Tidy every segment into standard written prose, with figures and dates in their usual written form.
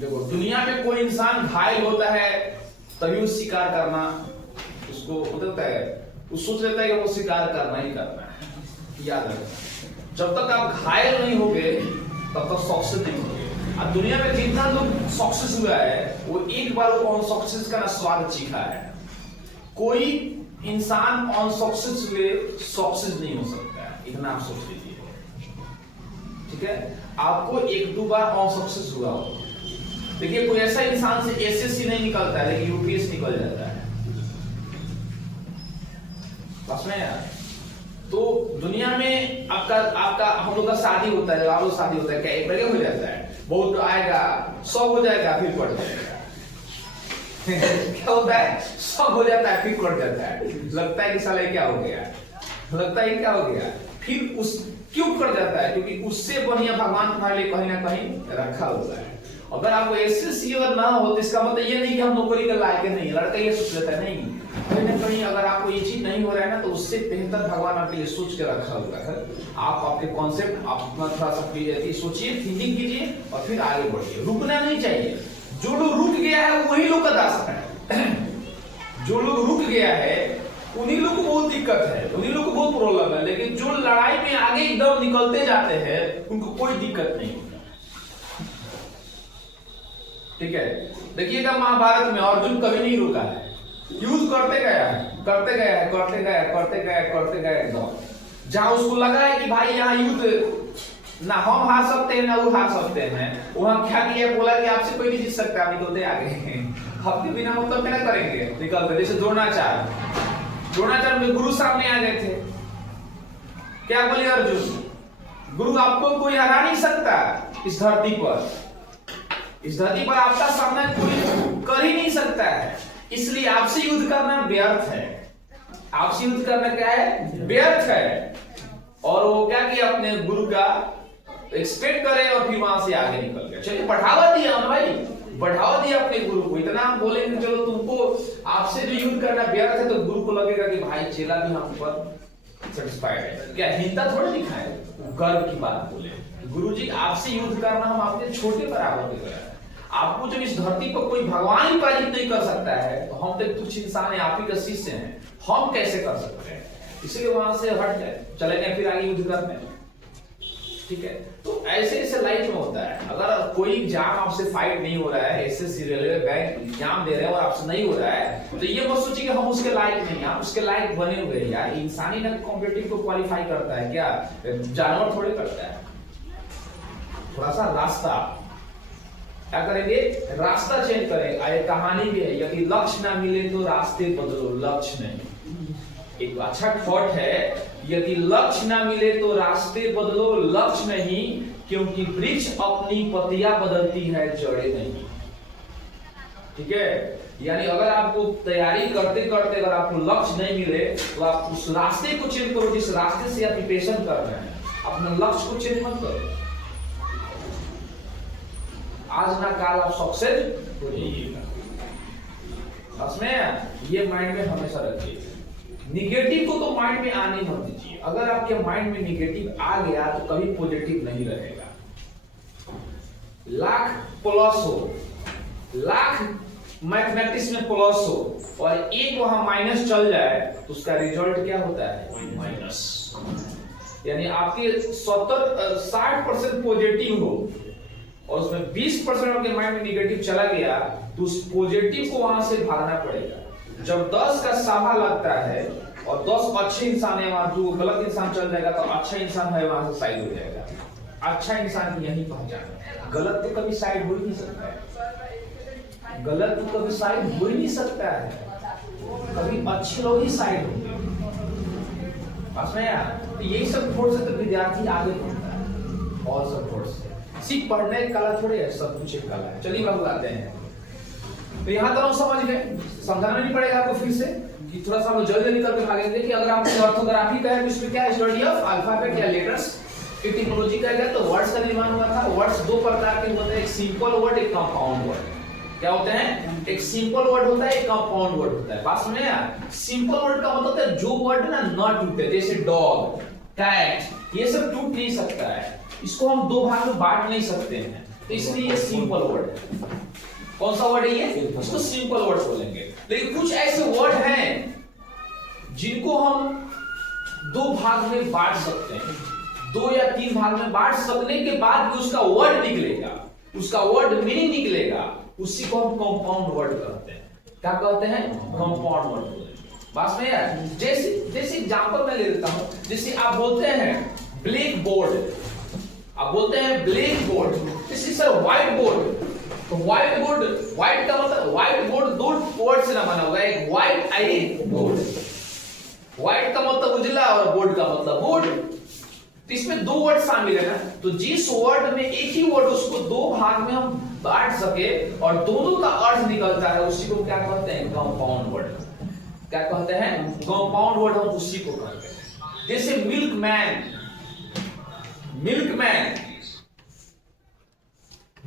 देखो, दुनिया में कोई इंसान घायल होता है तभी वो शिकार करना उसको होता है, वो सोच लेता है कि वो शिकार करना ही करना है। याद रखना, जब तक आप घायल नहीं होगे तब तक सक्सेस नहीं होगे। अब दुनिया में जितना लोग सक्सेस हुआ है वो एक बार वो सक्सेस का स्वाद चीखा है। कोई इंसान अनसक्सेस हुए सक्सेस नहीं हो सकता है, इतना आप सोच लीजिए। ठीक है, आपको एक दो बार अनसक्सेस हुआ हो। देखिए, कोई ऐसा इंसान से एसएससी नहीं निकलता है लेकिन यूपीएस निकल जाता है। बस में यार, तो दुनिया में आपका हम लोग का शादी होता है, आप लोग शादी होता है, क्या एक बार हो जाता है, बहुत आएगा, 100 हो जाएगा, फिर कट जाएगा। क्या होता है, 100 हो जाता है, फिर कट जाता है। लगता है कि साले क्या हो गया, लगता है क्या हो गया, फिर उस क्यों कट जाता है? क्योंकि उससे बढ़िया भगवान तुम्हारे लिए कहीं ना कहीं रखा हुआ है। अगर आपको एसएससी अगर ना हो तो इसका मतलब ये नहीं कि हम नौकरी के लायक नहीं। लड़का ये सोच लेता है, नहीं, कहीं ना कहीं अगर आपको ये चीज नहीं हो रहा है ना तो उससे बेहतर भगवान आपके लिए सोच के रखा हुआ है। आप आपके कॉन्सेप्ट आप थोड़ा सा सोचिए, थिंकिंग कीजिए और फिर आगे बढ़िए। रुकना नहीं चाहिए। जो लोग रुक गया है वही लोग का दास है। जो लोग रुक गया है उन्हीं लोग को बहुत दिक्कत है, उन्हीं लोग को बहुत प्रॉब्लम है। लेकिन जो लड़ाई में आगे एकदम निकलते जाते हैं उनको कोई दिक्कत नहीं। ठीक है, देखिएगा महाभारत में अर्जुन कभी नहीं रुका है, युद्ध करते गया एकदम। जहां उसको लगा है कि भाई यहाँ युद्ध ना हम हार सकते हैं ना वो हार सकते हैं, वहां क्या किया, बोला कि आपसे कोई नहीं जीत सकता, निकलते आगे। आपके बिना मतलब क्या करेंगे, निकलते। जैसे द्रोणाचार्य में गुरु सामने आ गए थे, क्या बोले अर्जुन, गुरु आपको कोई हरा नहीं सकता इस धरती पर, इस धरती पर आपका सामना कोई कर ही नहीं सकता है, इसलिए आपसे युद्ध करना व्यर्थ है। आपसे युद्ध करना क्या है, व्यर्थ है। और वो क्या किया, अपने गुरु का एक्सपेक्ट करे और फिर वहां से आगे निकल गया। चलिए, बढ़ावा दिया भाई, बढ़ावा दिया अपने गुरु को। इतना हम बोलेंगे चलो तुमको आपसे जो युद्ध करना व्यर्थ है, तो गुरु को लगेगा कि भाई चेला भी हम पर सेटिस्फाइड है। क्या हिंसा थोड़ी दिखाए, गर्व की बात बोले, गुरुजी आपसे युद्ध करना हम आपके छोटे बराबर के हैं। आपको जब इस धरती पर कोई भगवान ही पराजित नहीं कर सकता है तो हम तो तुच्छ इंसान है, आप ही का शिष्य हैं, हम कैसे कर सकते हैं? इसलिए वहां से हट जाए, चले गए फिर आगे युद्ध करने। ठीक है, तो ऐसे ऐसे लाइफ में होता है। अगर कोई एग्जाम आपसे फाइट नहीं हो रहा है, एसएससी रेलवे बैंक एग्जाम दे रहे हैं और आपसे नहीं हो रहा है, तो ये मत सोचिए कि हम उसके लायक नहीं है। आप उसके लायक बने हुए हैं यार। इंसानी ना कॉम्पिटिटिव को क्वालिफाई करता है क्या, जानवर थोड़े करता है। थोड़ा सा रास्ता क्या करेंगे, रास्ता चेंज करें। एक कहानी भी है, यदि लक्ष्य ना मिले तो रास्ते बदलो, लक्ष्य नहीं। एक अच्छा थॉट है, यदि लक्ष्य ना मिले तो रास्ते बदलो, लक्ष्य नहीं, क्योंकि वृक्ष अपनी पत्तियां बदलती है, जड़ें नहीं। ठीक है, यानी अगर आपको तैयारी करते करते अगर आपको लक्ष्य नहीं मिले तो आप उस रास्ते को चेंज करो जिस रास्ते से आप प्रिपरेशन कर रहे हैं। अपने लक्ष्य को चेंज मत करो। आज ना काल आप सक्सेस हो जाइएगा। ये माइंड में हमेशा रखिए। निगेटिव को तो माइंड में आने मत दीजिए। अगर आपके माइंड में निगेटिव आ गया तो कभी पॉजिटिव नहीं रहेगा। लाख प्लस हो, लाख मैथमेटिक्स में प्लस हो और एक वहां माइनस चल जाए तो उसका रिजल्ट क्या होता है, माइनस। यानी आपके 60% पॉजिटिव हो और उसमें 20% आपके माइंड में निगेटिव चला गया तो उस पॉजिटिव को वहां से भागना पड़ेगा। जब 10 का साहा लगता है और 10 अच्छे इंसान है, वहां जो गलत इंसान चल जाएगा तो अच्छा इंसान है वहां से साइड हो जाएगा। अच्छा इंसान की यही पहचान है। गलत तो कभी साइड हो ही नहीं सकता है, गलत तो कभी साइड हो ही नहीं सकता है, कभी अच्छे लोग ही साइड होंगे। तो यही सब थोड़ से तो विद्यार्थी आगे बढ़ता है और सब थोड़ से सिर्फ पढ़ने का कला थोड़े है, सब कुछ एक कला है। चलिए बाबू आते हैं। तो यहाँ तक समझ गए, समझाना नहीं पड़ेगा आपको फिर से कि थोड़ा सा हम जल्दी निकल के भागेंगे कि अगर आपको ऑर्थोग्राफी का है तो इसमें क्या स्टडी ऑफ अल्फाबेट या लेटर्स। एटिमोलॉजी का क्या, तो वर्ड्स का निर्माण हुआ था। वर्ड्स दो प्रकार के होते हैं, एक सिंपल वर्ड, एक कंपाउंड वर्ड। क्या होते हैं? एक सिंपल वर्ड होता है, एक कंपाउंड वर्ड होता है। बात समझे यार? सिंपल वर्ड का मतलब है जो वर्ड ना न टूटे, जैसे डॉग, कैट, ये सब टूट नहीं सकता है, इसको हम दो भाग में बांट नहीं सकते हैं, तो इसलिए ये सिंपल वर्ड है। कौन सा वर्ड है ये? इसको सिंपल वर्ड बोलेंगे। लेकिन कुछ ऐसे वर्ड हैं जिनको हम दो भाग में बांट सकते हैं, 2 या 3 भाग में बांट सकने के बाद भी उसका वर्ड निकलेगा, उसका वर्ड मीनिंग निकलेगा, उसी को हम कंपाउंड वर्ड कहते हैं। क्या कहते हैं? कंपाउंड वर्ड बोलेंगे। बात में यार, जैसे एग्जांपल मैं ले लेता हूं, जैसे आप बोलते हैं ब्लैक बोर्ड, आप बोलते हैं ब्लैक बोर्ड, जैसे सर व्हाइट बोर्ड, तो व्हाइट बोर्ड, व्हाइट का मतलब, व्हाइट बोर्ड 2 वर्ड से ना बना होगा, एक व्हाइट और एक बोर्ड। व्हाइट का मतलब उजला और बोर्ड का मतलब बोर्ड, तो इसमें 2 वर्ड शामिल है ना, तो जिस वर्ड में एक ही वर्ड उसको 2 भाग में हम बांट सके और दोनों का अर्थ निकलता है, उसी को क्या कहते हैं? Compound word. क्या कहते हैं? कंपाउंड वर्ड, हम उसी को कहते हैं। जैसे मिल्कमैन, मिल्कमैन,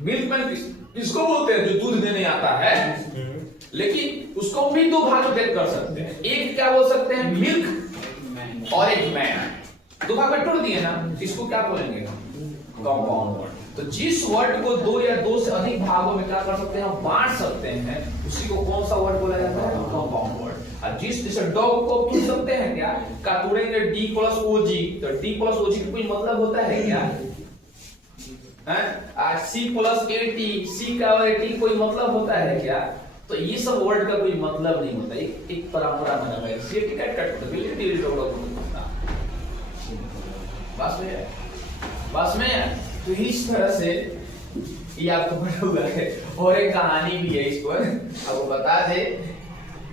मिल्कमैन किसको बोलते हैं? जो दूध देने आता है, लेकिन उसको भी 2 भाग में भेद कर सकते हैं। एक क्या बोल सकते हैं? मिल्क और एक मैन, 2 भाग में तोड़ दिए ना, इसको क्या बोलेंगे? Compound word. तो जिस वर्ड को 2 या 2 से अधिक भागों में क्या कर सकते हैं? हम बांट सकते हैं, उसी को कौन सा वर्ड बोला जाता है? Compound word. और जिस जैसे डॉग को तोड़ सकते हैं क्या? का तोड़ेंगे D + OG, तो D + OG का कोई मतलब होता है क्या? C + AT, C का और AT कोई मतलब होता है क्या? तो ये सब वर्ड का कोई मतलब नहीं होता, एक परंपरा बना हुआ है। CAT का कट बिल्कुल होता। बस में तो इस तरह से ये आपको पता हुआ है। और एक कहानी भी है इस पर, आपको बता दे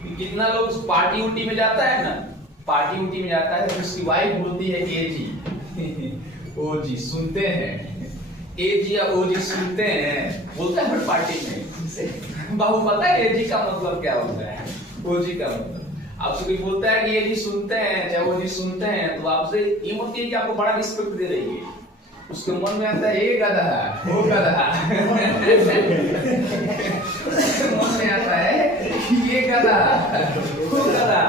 कि कितना लोग पार्टी उटी में जाता है ना, पार्टी उटी में जाता है तो उसकी वाइफ बोलती है AG OG सुनते हैं, AG या OG सुनते हैं, बोलता है पार्टी में। बाबू पता है AG का मतलब क्या होता है? OG का मतलब, आपसे कोई बोलता है कि AG सुनते हैं चाहे OG सुनते हैं, तो आपसे ये मत कि आपको बड़ा रिस्पेक्ट दे रही है, उसके मन में आता है ये गधा, वो गधा मन में आता है ये गधा, वो गधा,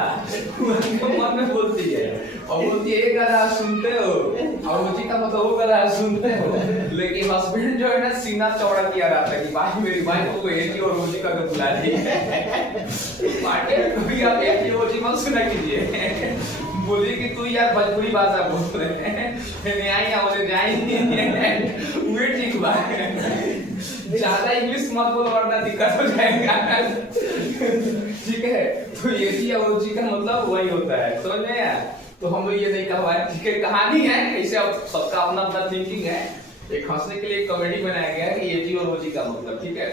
मन में बोलती है और बोलती है ये गधा सुनते हो, और मुझे का मतलब वो गधा सुनते हो। लेकिन हस्बैंड जो है ना सीना चौड़ा किया रहता है कि भाई मेरी वाइफ को एटी और ओजी का बुला दी पार्टी कभी आप एटी ओजी मत सुना कीजिए, बोली कि तू यार भोजपुरी भाषा बोल रहे हैं, न्याय या बोले जाए वे ठीक बा, ज्यादा इंग्लिश मत बोलो वरना दिक्कत हो जाएगा। ठीक है, तो एटी या ओजी का मतलब वही होता है, समझ में यार। तो हम लोग ये नहीं कहवा है, ठीक है, कहानी है, ऐसे अब सबका अपना अपना थिंकिंग है, एक हंसने के लिए कॉमेडी बनाया गया है कि एटी और ओजी का मतलब, ठीक है।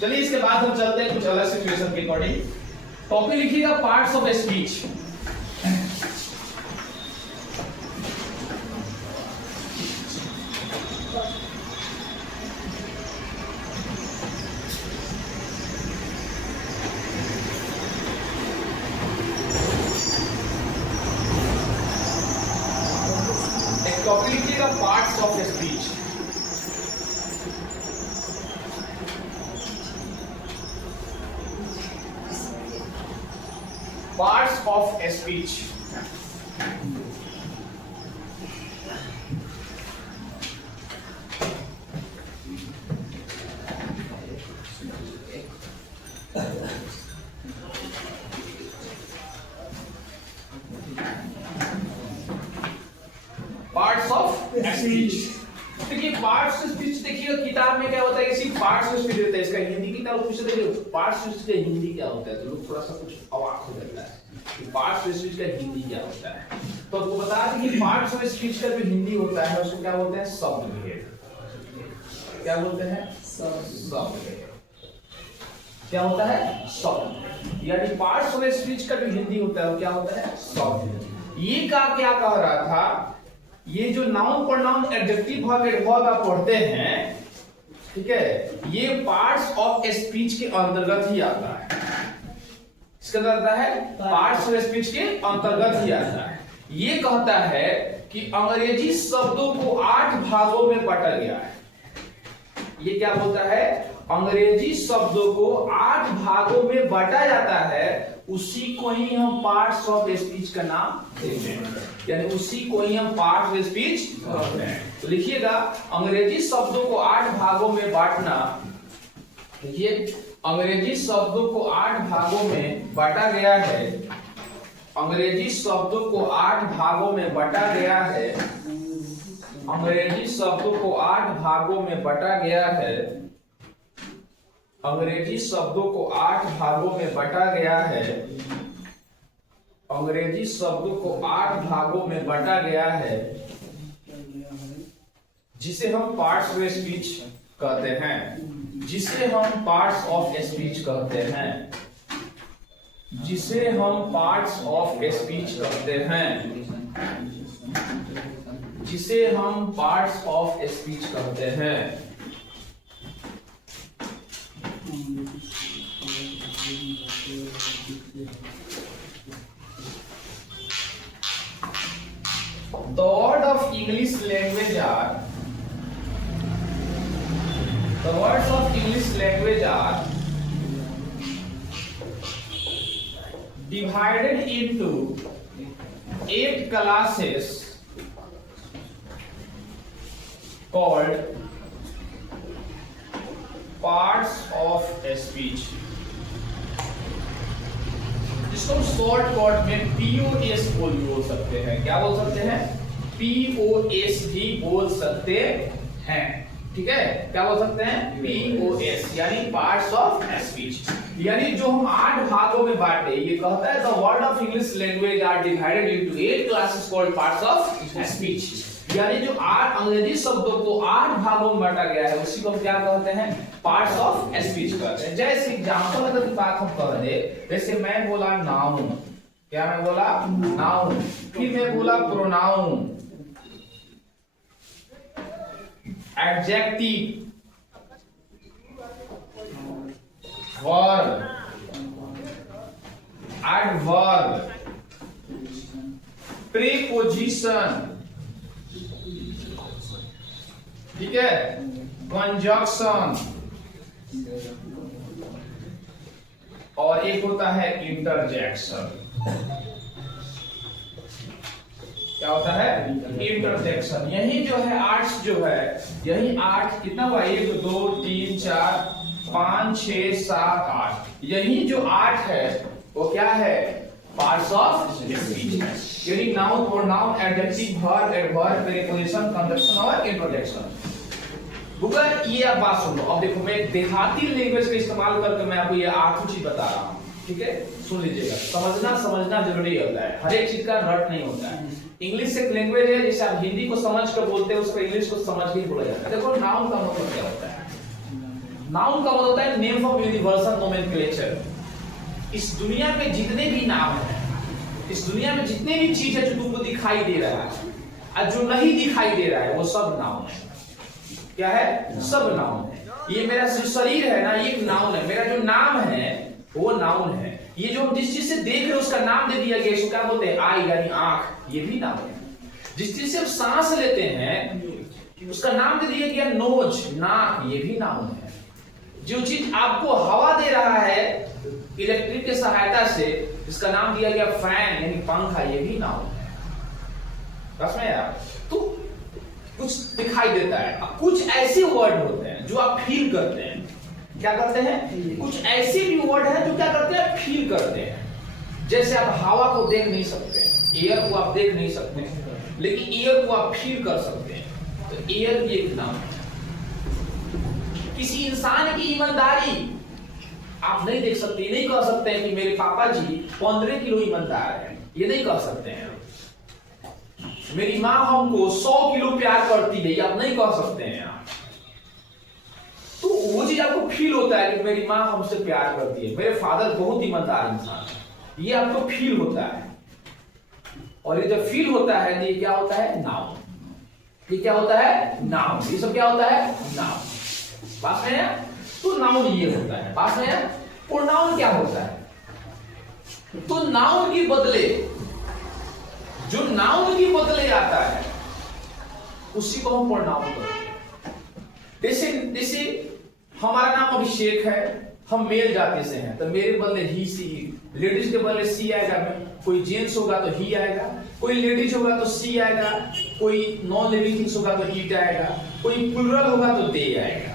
चलिए इसके बाद हम चलते हैं कुछ अलग सिचुएशन के अकॉर्डिंग। टॉपिक लिखिएगा पार्ट्स ऑफ स्पीच। टॉपिक लिखिएगा parts of speech. Parts of speech. Parts of speech. देखिए पार्ट्स ऑफ स्पीच, देखिए किताब में क्या होता है कि सिर्फ पार्ट्स ऑफ स्पीच होता है, इसका हिंदी किताब पूछ रहे हो पार्ट्स ऑफ स्पीच का हिंदी क्या होता है, तो लोग थोड़ा सा कुछ अवाक हो जाता है कि पार्ट्स ऑफ स्पीच का हिंदी क्या होता है। तो आपको बता दें कि पार्ट्स ऑफ स्पीच का जो हिंदी होता है उसको क्या बोलते हैं? शब्द भेद। क्या बोलते हैं? शब्द भेद। क्या होता है? शब्द। यानी पार्ट्स ऑफ स्पीच का जो हिंदी होता है वो क्या होता है? शब्द। ये का क्या कह रहा था, ये जो noun pronoun adjective verb adverb आप पढ़ते हैं, ठीक है, ये पार्ट्स ऑफ स्पीच के अंतर्गत ही आता है। इसका मतलब आता है पार्ट्स ऑफ स्पीच के अंतर्गत ही आता है। ये कहता है कि अंग्रेजी शब्दों को 8 भागों में बांटा गया है। ये क्या बोलता है? अंग्रेजी शब्दों को 8 भागों में बांटा जाता है, उसी को ही हम पार्ट्स ऑफ स्पीच का नाम देते हैं, यानी उसी को ही हम पार्ट्स ऑफ स्पीच कहते हैं। तो लिखिएगा, अंग्रेजी शब्दों को 8 भागों में बांटना। देखिए, अंग्रेजी शब्दों को 8 भागों में बांटा गया है। अंग्रेजी शब्दों को 8 भागों में बांटा गया है। अंग्रेजी शब्दों को 8 भागों में बांटा गया है। अंग्रेजी शब्दों को 8 भागों में बांटा गया है। अंग्रेजी शब्दों को 8 भागों में बांटा गया है, जिसे हम पार्ट्स ऑफ स्पीच कहते हैं। जिसे हम पार्ट्स ऑफ स्पीच कहते हैं। जिसे हम पार्ट्स ऑफ स्पीच कहते हैं। जिसे हम पार्ट्स ऑफ स्पीच कहते हैं। The words of English language are divided into 8 classes called parts of speech, जिसको हम शॉर्ट कट में POS बोल सकते हैं। क्या बोल सकते हैं? POS भी बोल सकते हैं। ठीक है, क्या बोल सकते हैं? POS यानी पार्ट्स ऑफ स्पीच, यानी जो हम 8 भागों में बांटे। ये कहता है the word of English language are divided into 8 classes called parts of speech, यानी जो 8 अंग्रेजी शब्दों को 8 भागों में बांटा गया है, उसी को हम क्या कहते हैं? पार्ट्स ऑफ स्पीच कहते हैं। जैसे एग्जांपल अगर की बात हम कर दे, जैसे मैं बोला नाउन, क्या मैं बोला? नाउन। फिर मैं बोला pronoun, adjective, verb, adverb, preposition, ठीक है, कंजक्शन, और एक होता है इंटरजेक्शन। क्या होता है? इंटरजेक्शन। यही जो है 8 जो है, यही 8 कितना हुआ? 1 2 3 4 5 6 7 8, यही जो 8 है वो क्या है? पार्ट्स ऑफ स्पीच है, यानी noun, pronoun, adjective, verb, adverb, preposition, conjunction और इंटरजेक्शन। गूगल, ये आप बात सुन लो। अब देखो, मैं देहाती लैंग्वेज का इस्तेमाल करके मैं आपको ये 8 चीज बता रहा हूँ। ठीक है, सुन लीजिएगा। समझना जरूरी होता है, हर एक चीज का रट नहीं होता है। इंग्लिश एक लैंग्वेज है, जैसे आप हिंदी को समझ कर बोलते हैं, उसको इंग्लिश को समझ के बोला जाता है। देखो, नाउन का मतलब क्या होता है? नाउन का मतलब होता है नेम ऑफ यूनिवर्सल नोमेनक्लेचर। इस दुनिया में जितने भी नाम है, इस दुनिया में जितने भी चीज है जो तुमको दिखाई दे रहा है और जो नहीं दिखाई दे रहा है, वो सब नाउन है। क्या है? सब नाउन है। ये मेरा जो शरीर है ना, ये एक नाउन है। मेरा जो नाम है वो नाउन है। ये जो हम जिस चीज से देख रहे हैं उसका नाम दे दिया गया, इसको क्या बोलते हैं? आई यानी आंख, ये भी नाउन है। जिस चीज से हम सांस लेते हैं उसका नाम दे दिया गया नोज, नाक, ये भी नाउन है। जो चीज आपको हवा दे रहा है इलेक्ट्रिक की सहायता से, जिसका नाम दिया गया फैन यानी पंखा, ये भी नाउन है। बस में यार, तो कुछ दिखाई देता है। अब कुछ ऐसे वर्ड होते हैं जो आप फील करते हैं। क्या करते हैं? कुछ ऐसे भी वर्ड हैं जो क्या करते हैं? फील करते हैं। जैसे आप हवा को देख नहीं सकते, एयर को आप देख नहीं सकते, लेकिन एयर को आप फील कर सकते हैं, तो एयर भी एक नाम है। किसी इंसान की ईमानदारी आप नहीं देख सकते, नहीं कह सकते हैं कि मेरे पापा जी 15 किलो ईमानदार हैं, ये नहीं कह सकते हैं। मेरी माँ हमको 100 किलो प्यार करती है, ये आप नहीं कह सकते हैं। तो वो चीज आपको फील होता है कि मेरी माँ हमसे प्यार करती है, मेरे फादर बहुत ईमानदार इंसान है, ये आपको फील होता है। और ये जब फील होता है तो ये क्या होता है? नाउन। ये क्या होता है? नाउन। ये सब क्या होता है? नाउन। बात में है? तो नाउन ये होता है। बात में है? और नाउन क्या होता है? तो नाउन के बदले, जो नाउन के बदले आता है, उसी को हम प्रोनाउन कहते हैं। जैसे हमारा नाम अभिषेक है, हम मेल जाति से हैं, तो मेरे बदले ही सी, लेडीज के बदले सी आएगा, कोई जेंट्स होगा तो ही आएगा, कोई लेडीज होगा तो सी आएगा, कोई नॉन लिविंग थिंग्स होगा तो इट आएगा, कोई प्लुरल होगा तो दे आएगा।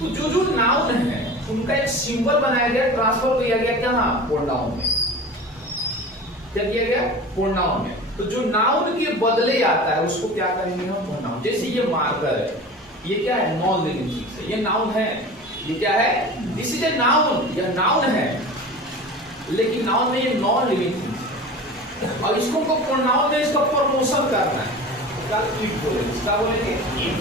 तो जो जो नाउन है उनका एक सिंबल बनाया गया, ट्रांसफर किया गया कहां, प्रोनाउन में। क्या किया गया, प्रोनाउन में। तो जो नाउन के बदले आता है उसको क्या करेंगे हम, प्रोनाउन। जैसे ये मार्कर है, ये क्या है, नॉन लिविंग थिंग्स है, ये नाउन है, ये क्या है, दिस इज ए नाउन, यह नाउन है, लेकिन नाउन में ये नॉन लिविंग थिंग्स, और इसको को प्रोनाउन में इसका प्रमोशन करना है, इसका इट बोलेंगे, इसका बोलेंगे इट,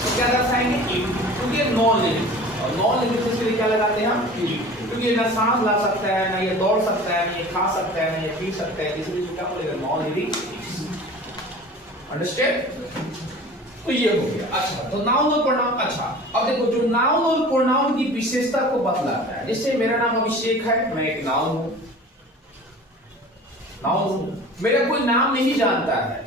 तो क्या दर्शाएंगे इट, क्योंकि ये नॉन लिविंग, और नॉन लिविंग थिंग्स के लिए क्या लगाते हैं हम, इट, क्योंकि ये ना सांस ला सकता है, ना ये दौड़ सकता है, ना ये खा सकता है, ना ये पी सकता है, इसलिए क्या बोलेगा, नॉन लिविंग थिंग्स। अंडरस्टैंड? तो ये हो गया। अच्छा, तो नाउन और प्रोनाउन। अच्छा, अब देखो जो नाउन और प्रोनाउन की विशेषता को बतलाता है, जैसे मेरा नाम अभिषेक है, मैं एक नाउन हूं, नाउन हूं, मेरा कोई नाम नहीं जानता है,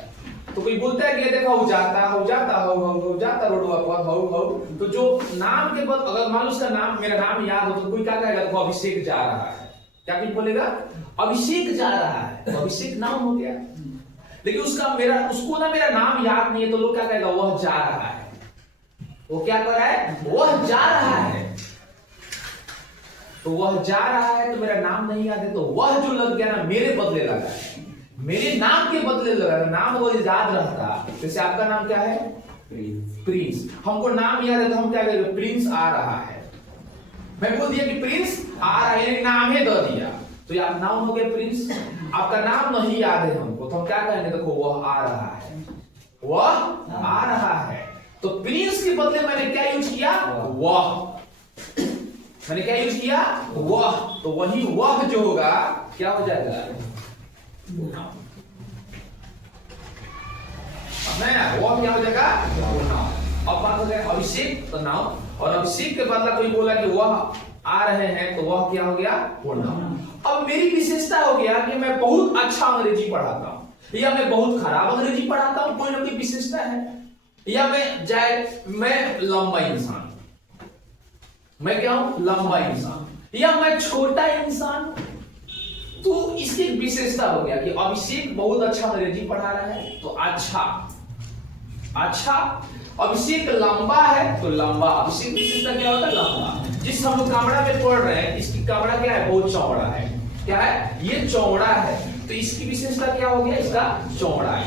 तो कोई बोलता है कि देखो हो जाता रोडवा पर हो, तो जो नाम के बाद अगर मान लो उसका नाम, मेरा नाम याद हो, तो कोई क्या कहेगा, देखो अभिषेक जा रहा है, क्या कुछ बोलेगा, अभिषेक जा रहा है, तो अभिषेक नाम हो गया। लेकिन उसको ना मेरा नाम याद नहीं है, तो लोग क्या कहेगा, वह जा रहा है, वो क्या कर रहा है, वह जा रहा है, तो वह जा रहा है, तो मेरा नाम नहीं याद है, तो वह जो लग गया ना, मेरे बदले लगा है, मेरे नाम के बदले लगा है, नाम वो याद रहता। जैसे आपका नाम क्या है, प्रिंस, हमको नाम याद है, तो हम क्या कहेंगे, प्रिंस आ रहा है, मैं बोल दिया कि प्रिंस आ रहा है, नाम ही दे दिया, तो आप नाम हो गए प्रिंस। आपका नाम नहीं याद है हमको, तो हम क्या कहेंगे, देखो वह आ रहा है, वह आ रहा है, तो प्रिंस के बदले मैंने क्या यूज किया, वह, मैंने क्या यूज किया, वह, तो वही वह जो होगा क्या हो जाएगा, वह क्या हो जाएगा, अब बात हो गया अभिषेक, तो नाउन, और अभिषेक के बदला कोई बोला कि वह आ रहे हैं, तो वह क्या हो गया, प्रोनाउन। अब मेरी विशेषता हो गया कि मैं बहुत अच्छा अंग्रेजी पढ़ाता हूं, या मैं बहुत खराब अंग्रेजी पढ़ाता हूं, कोई ना कोई विशेषता है, या मैं लंबा इंसान, मैं क्या हूं, लंबा इंसान, या मैं छोटा इंसान, तो इसकी विशेषता हो गया कि अभिषेक बहुत अच्छा अंग्रेजी पढ़ा रहा है, तो अच्छा, अभिषेक लंबा है, तो लंबा, अभिषेक विशेषता क्या होता है, लंबा। जिस हम लोग कमरा में पढ़ रहे हैं, इसकी कमरा क्या है, बहुत चौड़ा है, क्या है, ये चौड़ा है, तो इसकी विशेषता क्या हो गया, इसका चौड़ाई।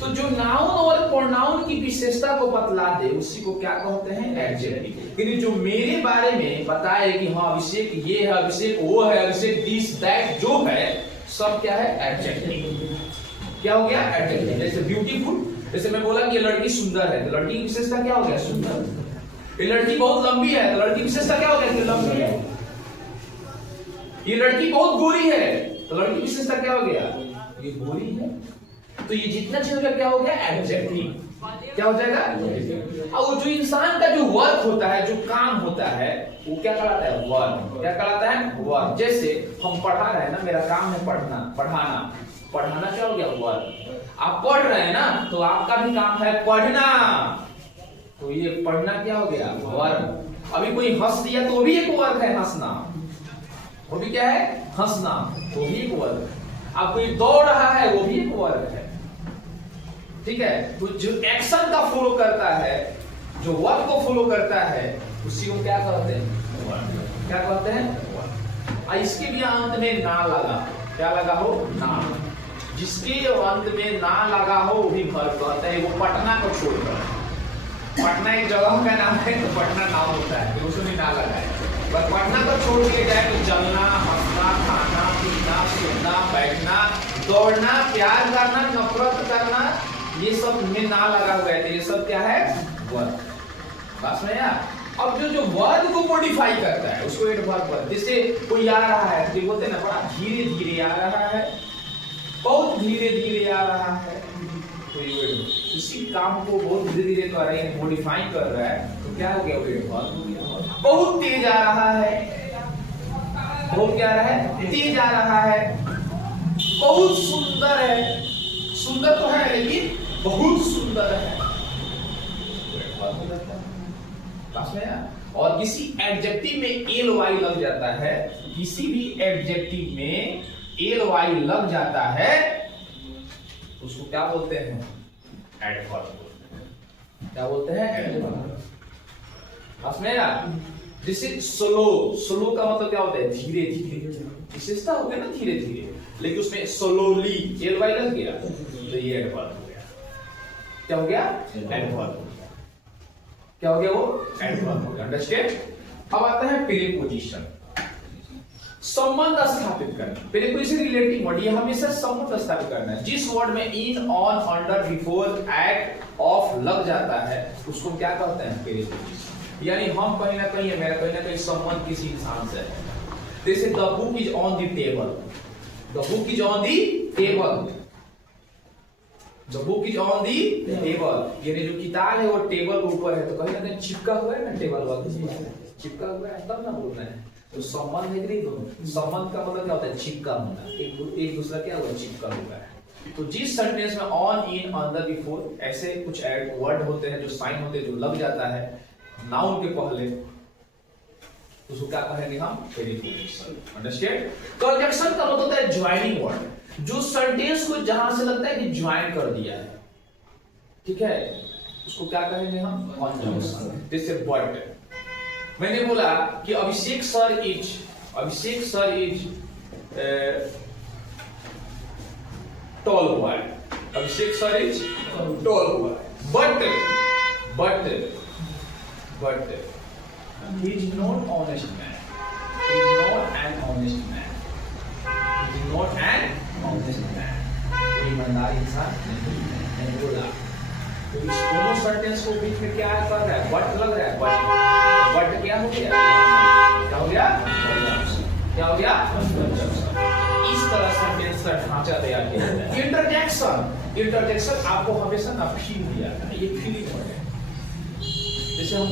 तो जो नाउन और प्रोनाउन की विशेषता को बतला दे उसी को क्या कहते हैं, एडजेक्टिव। लेकिन जो मेरे बारे में बताए कि हाँ अभिषेक ये है, अभिषेक वो है, अभिषेक दिस दैट जो है, सब क्या है, एडजेक्टिव। क्या हो गया, एडजेक्टिव। जैसे ब्यूटीफुल, जैसे मैं बोला कि ये लड़की सुंदर है, तो लड़की की विशेषता क्या हो गया, सुंदर। ये लड़की बहुत लंबी है, तो लड़की की विशेषता क्या हो गया, कि लंबी है। ये लड़की बहुत गोरी है, तो लड़की की विशेषता क्या हो गया, ये गोरी है। तो ये जितना चीज क्या हो गया, एडजेक्टिव। क्या हो जाएगा, और जो इंसान का जो वर्क होता है, जो काम होता है, वो क्या कहलाता है, वर्क। क्या कहलाता है, वर्क। जैसे हम पढ़ा रहे हैं ना, मेरा काम है पढ़ना, पढ़ाना क्या हो गया, वर्क। आप पढ़ रहे हैं ना, तो आपका भी काम है पढ़ना, तो ये पढ़ना क्या हो गया, वर्क। अभी कोई हंस दिया तो वो भी एक वर्क है, हंसना, वो भी क्या है, हंसना, वो भी एक वर्क। अब कोई दौड़ रहा है, वो भी एक वर्क है, ठीक है। तो जो एक्शन का फॉलो करता है, जो वर्क को फॉलो करता है, उसी को क्या कहते हैं, वर्क। क्या कहते हैं। इसके भी अंत में ना लगा, क्या लगा हो, ना। जिसके अंत में ना लगा हो वो भी वर्क कहते हैं। वो पटना को छोड़कर, पटना एक जगह का नाम है, तो पटना नाम होता है, तो उसमें ना लगा है। पर पटना को छोड़ के जाए तो चलना, हंसना, खाना, पीना, सोना, बैठना, दौड़ना, प्यार करना, नफरत करना, ये सब में ना लगा हुआ है, तो ये सब क्या है, वर्क। बस में यार। अब जो वर्ड को मॉडिफाई करता है उसको एडवर्ब वर्ब। जैसे कोई आ रहा है, तो बोलते हैं ना, बड़ा धीरे धीरे आ रहा है, बहुत धीरे धीरे आ रहा है, तो ये इसी काम को बहुत धीरे धीरे कर रहे हैं, मॉडिफाई कर रहा है, तो क्या हो गया, एडवर्ब हो गया। बहुत तेज आ रहा है, बहुत क्या आ रहा है, तेज आ रहा है। बहुत सुंदर है, सुंदर तो है, लेकिन बहुत सुंदर है, पास में आया। और किसी एडजेक्टिव में एल वाई लग जाता है, किसी भी एडजेक्टिव में एल वाई लग जाता है उसको क्या बोलते हैं? एडवर्ब बोलते हैं। क्या बोलते हैं? एडवर्ब। पास में आया। जैसे स्लो, स्लो का मतलब क्या होता है? धीरे धीरे, विशेषता हो गया ना धीरे धीरे, लेकिन उसमें स्लोली एल वाई लग गया तो ये एडवर्ब हो गया। क्या हो गया? एडवर्ब हो गया। क्या हो गया? वो एडवर्ब हो गया। अंडरस्टैंड? अब आता है प्रीपोजिशन, संबंध स्थापित करना। प्रीपोजिशन रिलेटिव वर्ड, ये हमेशा संबंध स्थापित करना है। जिस वर्ड में in, on, under, before, at, of लग जाता है उसको क्या कहते हैं? प्रीपोजिशन। यानी हम कहीं ना कहीं, मेरा कहीं ना कहीं संबंध किसी इंसान से है। जैसे the book is on the table, the book is on the table, the book is on the table, यानी जो किताब है वो टेबल के ऊपर है, तो कहीं ना कहीं चिपका हुआ है ना टेबल वाले, चिपका हुआ है तब ना बोल रहे हैं। तो संबंध है कि नहीं? दोनों संबंध का मतलब क्या होता है? चिपका होना, एक दूसरा क्या हुआ? चिपका हुआ है। तो जिस सेंटेंस में ऑन, इन, अंडर, बिफोर ऐसे कुछ वर्ड होते हैं, जो साइन होते हैं, जो लग जाता है नाउन के पहले, उसको क्या कहेंगे हम? प्रीपोजिशन। अंडरस्टैंड? कंजंक्शन का मतलब होता है ज्वाइनिंग वर्ड, जो सेंटेंस को जहां से लगता है कि ज्वाइन कर दिया है, ठीक है, उसको क्या कहेंगे हम? कंजंक्शन। जैसे बट, मैंने बोला कि Abhishek sir is tall boy, Abhishek sir is tall boy, but he is not honest man, he is not an honest man, he is not an honest man, कोई ईमानदार इंसान नहीं बोला। तो इस दोनों सेंटेंस को बीच में क्या कर रहा है? बट लग रहा है। बट क्या हो गया? क्या हो गया? क्या हो गया? इस तरह सेंटेंस का ढांचा तैयार किया जाता है। इंटरजेक्शन आपको हमेशा ना फील दिया था, ये फीलिंग वर्ड है। जैसे हम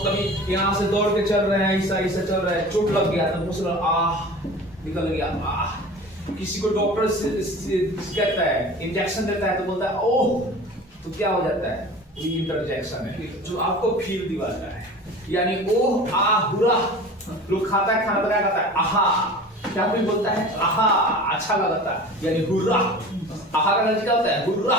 कभी यहाँ से दौड़ के चल रहे हैं, ऐसा चल रहा है, चोट लग गया तो आह निकल गया, आह। किसी को डॉक्टर कहता है, इंजेक्शन देता है तो बोलता है ओह, तो क्या हो जाता है? ये इंटरजेक्शन है जो आपको फील दिलाता है। यानी ओह, आह, हुरा। लोग खाता है, खाना बनाया खाता है, आहा। क्या कोई बोलता है? आहा, अच्छा लगता है, यानी हुर्रा। आहा का क्या होता है? हुर्रा।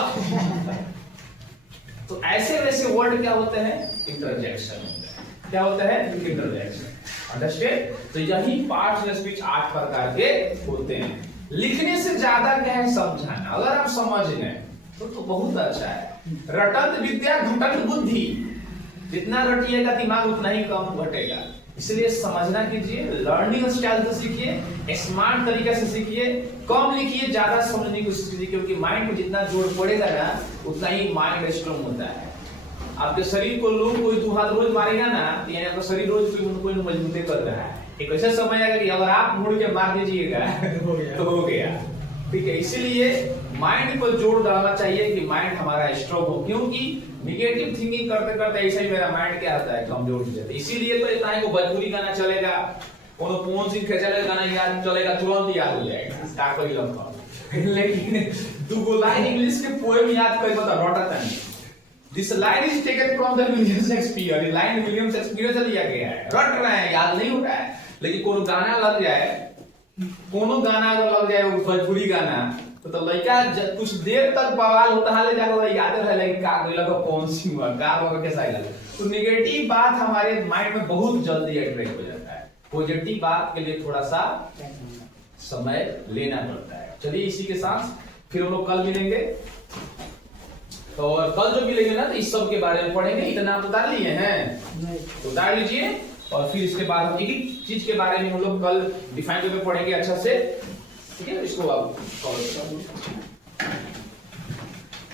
तो ऐसे वैसे वर्ड क्या होते हैं? इंटरजेक्शन होते हैं। क्या होता है? इंटरजेक्शन। अंडरस्टैंड? तो यही पार्ट्स ऑफ स्पीच 8 प्रकार के होते हैं। लिखने से ज्यादा क्या है? समझाना। अगर आप समझ गए तो बहुत अच्छा है। रटत विद्या घटत बुद्धि, जितना रटिएगा दिमाग उतना ही कम घटेगा। इसलिए समझना कीजिए, लर्निंग स्टाइल से सीखिए, स्मार्ट तरीके से सीखिए, कम लिखिए, ज्यादा समझने की कोशिश कीजिए, क्योंकि माइंड को जितना जोर पड़ेगा ना उतना ही माइंड स्ट्रांग होता है। आपके शरीर को लोग कोई 2 हाथ रोज मारेगा ना, यानी आपका शरीर रोज कोई मजबूती कर रहा है। एक ऐसा समय आएगा कि अगर आप मुड़ के मार दीजिएगा तो हो गया। ठीक है, इसीलिए माइंड पर जोर डालना चाहिए कि माइंड हमारा स्ट्रांग हो, क्योंकि निगेटिव थिंकिंग करते करते ऐसा ही मेरा माइंड क्या होता है? कमजोर हो जाता है। इसीलिए तो इतना ही को भोजपुरी गाना चलेगा, कोनो पवन सिंह खेचले गाना याद चलेगा, तुरंत याद हो जाएगा, स्टार्ट कर लगा। लेकिन 2 लाइन इंग्लिश के पोएम याद कर बता रटा था। This line is taken from the William Shakespeare. ये लाइन विलियम शेक्सपियर से लिया गया है। रट रहे हैं, याद नहीं हो रहा है, लेकिन कोनो गाना लग जाए, कोनो गाना अगर लग जाए वो भोजपुरी गाना, तो लड़का कुछ देर तक बवाल होता है, जाकर याद रहे लेकिन का कोई लगा कौन सी हुआ का वगैरह कैसा लगा। तो नेगेटिव बात हमारे माइंड में बहुत जल्दी अट्रैक्ट हो जाता है, पॉजिटिव बात के लिए थोड़ा सा समय लेना पड़ता है। चलिए इसी के साथ फिर हम लोग कल मिलेंगे, और कल जो मिलेंगे ना तो इस सब के बारे में पढ़ेंगे। इतना आप उतार लिए हैं तो उतार लीजिए, और फिर इसके बाद हम एक चीज के बारे में हम लोग कल डिफाइन करके पढ़ेंगे अच्छा से। ठीक है, इसको आप कवर